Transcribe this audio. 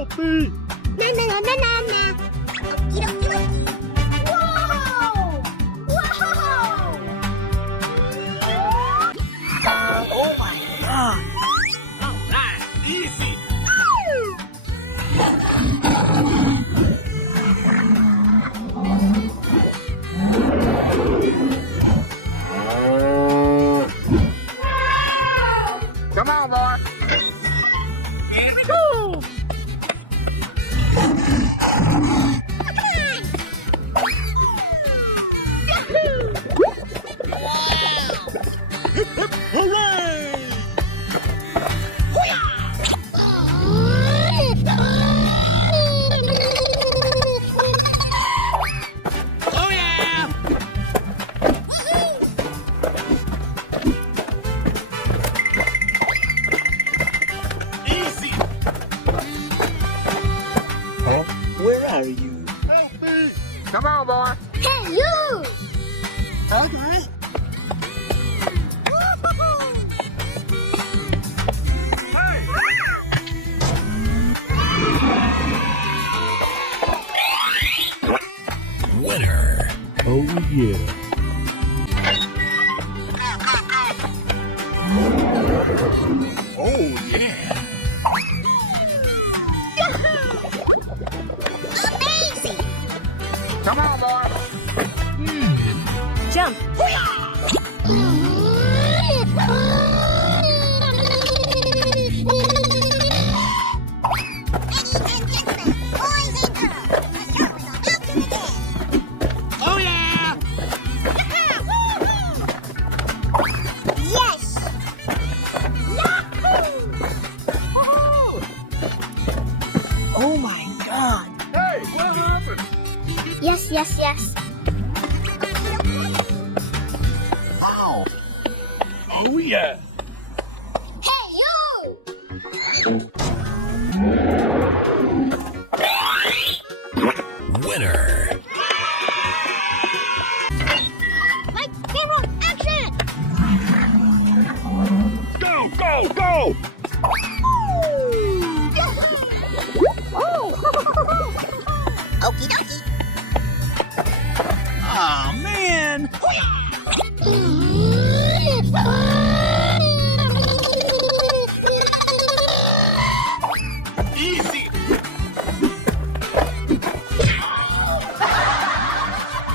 Happy. Na na na na na na. Okie dokie dokie. Whoa! Whoa! Oh my God. Oh, nice. Easy. Come on, boy. Woo! Hip, hip, hooray! Oh yeah! Easy! Huh? Where are you? Help me! Come on, boy! Hey, you! Okay. Hey! Winner. Oh yeah. Oh yeah. Amazing! Come on, boy. Jump! Oh yeah. Yes! Oh my God. Hey, what happened? Yes, yes, yes. Ow. Oh yeah. Hey, you! Winner. Like, camera, action! Go, go, go. Okie dokie. Aw, man. Oh,